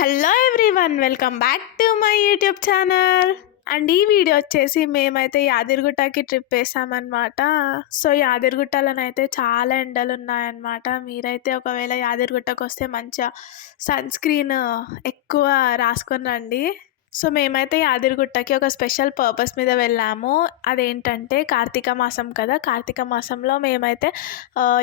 Hello everyone, welcome back to my YouTube channel. And ఈ video వచ్చేసి మేమైతే యాదగిరిగుట్టకి trip వేసామన్నమాట. So యాదగిరిగుట్టలోనైతే చాలా ఎండలు ఉన్నాయన్నమాట. మీరైతే ఒకవేళ యాదగిరిగుట్టకు వస్తే మంచిగా సన్ స్క్రీన్ ఎక్కువ రాసుకొని రండి. సో మేమైతే యాదగిరిగుట్టకి ఒక స్పెషల్ పర్పస్ మీద వెళ్ళాము. అదేంటంటే కార్తీక మాసం కదా, కార్తీక మాసంలో మేమైతే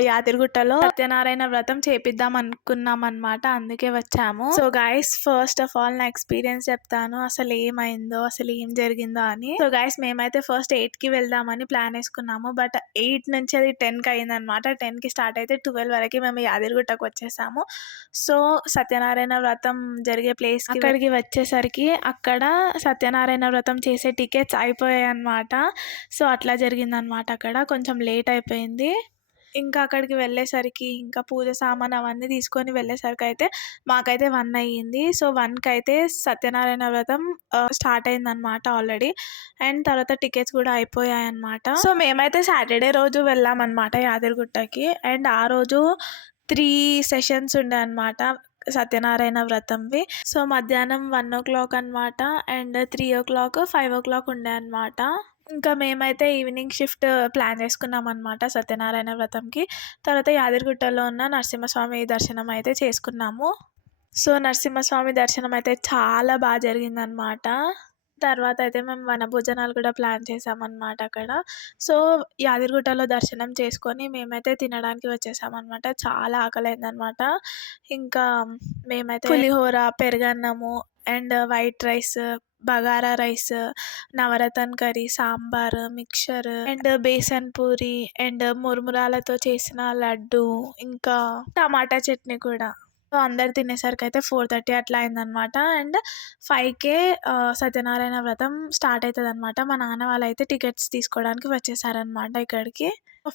యాదగిరిగుట్టలో సత్యనారాయణ వ్రతం చేపిద్దాం అనుకున్నాం అనమాట. అందుకే వచ్చాము. So guys, first of all నా ఎక్స్పీరియన్స్ చెప్తాను, అసలు ఏమైందో, అసలు ఏం జరిగిందో అని. సో గైస్, మేమైతే ఫస్ట్ 8కి వెళ్దామని ప్లాన్ వేసుకున్నాము. బట్ 8 నుంచి అది 10కి అయిందనమాట. 10కి స్టార్ట్ అయితే 12 వరకు మేము యాదగిరిగుట్టకు వచ్చేసాము. సో సత్యనారాయణ వ్రతం జరిగే ప్లేస్ అక్కడికి వచ్చేసరికి అక్కడ సత్యనారాయణ వ్రతం చేసే టికెట్స్ అయిపోయాయి అన్నమాట. సో అట్లా జరిగిందనమాట. అక్కడ కొంచెం లేట్ అయిపోయింది. ఇంకా అక్కడికి వెళ్ళేసరికి ఇంకా పూజ సామాన్ అవన్నీ తీసుకొని వెళ్ళేసరికి అయితే మాకైతే 1 అయ్యింది. సో 1కి అయితే సత్యనారాయణ వ్రతం స్టార్ట్ అయిందనమాట ఆల్రెడీ. అండ్ తర్వాత టికెట్స్ కూడా అయిపోయాయి అనమాట. సో మేమైతే సాటర్డే రోజు వెళ్ళామన్నమాట యాదగిరిగుట్టకి. అండ్ ఆ రోజు 3 సెషన్స్ ఉండే అనమాట సత్యనారాయణ వ్రతంవి. సో మధ్యాహ్నం 1 అనమాట, అండ్ 3 5 ఉండే అనమాట. ఇంకా మేమైతే ఈవినింగ్ షిఫ్ట్ ప్లాన్ చేసుకున్నాం అనమాట సత్యనారాయణ వ్రతంకి. తర్వాత యాదగిరిగుట్టలో ఉన్న నరసింహస్వామి దర్శనం అయితే చేసుకున్నాము. సో నరసింహస్వామి దర్శనం అయితే చాలా బాగా జరిగిందనమాట. తర్వాత అయితే మేము వనభోజనాలు కూడా ప్లాన్ చేసామన్నమాట అక్కడ. సో యాదగిరిగుట్టలో దర్శనం చేసుకొని మేమైతే తినడానికి వచ్చేసామన్నమాట. చాలా ఆకలైందనమాట. ఇంకా మేమైతే పులిహోర, పెరుగన్నము and white rice, bagara rice, navratna curry, sambar, mixture and besan puri and మురుమురాలతో చేసిన లడ్డు, ఇంకా టమాటా చట్నీ కూడా. సో అందరు తినేసరికి అయితే 4:30 అట్లా అయిందనమాట. అండ్ 5కే సత్యనారాయణ వ్రతం స్టార్ట్ అవుతుంది అనమాట. మా నాన్న వాళ్ళు అయితే టికెట్స్ తీసుకోవడానికి వచ్చేసారనమాట ఇక్కడికి.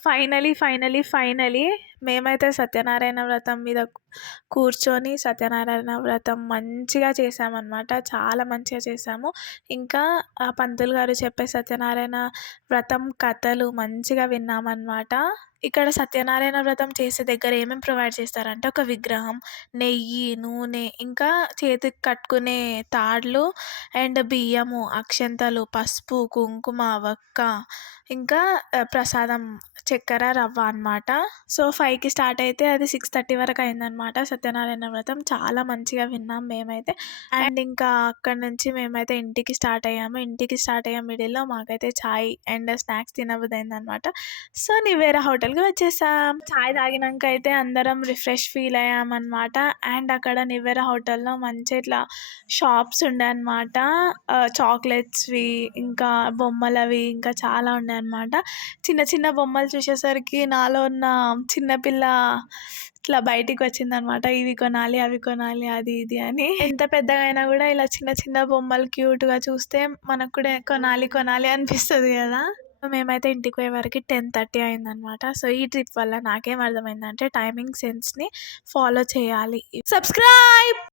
ఫైనలీ మేమైతే సత్యనారాయణ వ్రతం మీద కూర్చొని సత్యనారాయణ వ్రతం మంచిగా చేసామన్నమాట. చాలా మంచిగా చేసాము. ఇంకా పంతులు గారు చెప్పే సత్యనారాయణ వ్రతం కథలు మంచిగా విన్నామన్నమాట. ఇక్కడ సత్యనారాయణ వ్రతం చేసే దగ్గర ఏమేమి ప్రొవైడ్ చేస్తారంటే ఒక విగ్రహం, నెయ్యి, నూనె, ఇంకా చేతికి కట్టుకునే తాడ్లు అండ్ బియ్యము, అక్షంతలు, పసుపు, కుంకుమ, వక్క, ఇంకా ప్రసాదం చక్కెర, రవ్వ అనమాట. సో 5కి స్టార్ట్ అయితే అది 6:30 వరకు అయిందనమాట సత్యనారాయణ వ్రతం. చాలా మంచిగా విన్నాం మేమైతే. అండ్ ఇంకా అక్కడ నుంచి మేమైతే ఇంటికి స్టార్ట్ అయ్యాము. ఇంటికి స్టార్ట్ అయ్యే మిడిల్లో మాకైతే చాయ్ అండ్ స్నాక్స్ తినబుద్ధి అయిందనమాట. సో నివేరా హోటల్కి వచ్చేసాం. చాయ్ తాగినాక అయితే అందరం రిఫ్రెష్ ఫీల్ అయ్యామన్నమాట. అండ్ అక్కడ నివేరా హోటల్లో మంచి ఇట్లా షాప్స్ ఉండే అనమాట. చాక్లెట్స్వి, ఇంకా బొమ్మలవి, ఇంకా చాలా ఉండే అనమాట. చిన్న చిన్న బొమ్మలు చూసేసరికి నాలో ఉన్న చిన్నపిల్ల ఇట్లా బయటికి వచ్చిందనమాట. ఇవి కొనాలి, అవి కొనాలి, అది ఇది అని. ఎంత పెద్దగా అయినా కూడా ఇలా చిన్న చిన్న బొమ్మలు క్యూట్గా చూస్తే మనకు కూడా కొనాలి అనిపిస్తుంది కదా. మేమైతే ఇంటికి పోయే వరకు 10:30 అయిందనమాట. సో ఈ ట్రిప్ వల్ల నాకేం అర్థమైందంటే టైమింగ్ సెన్స్ని ఫాలో చేయాలి. సబ్స్క్రైబ్.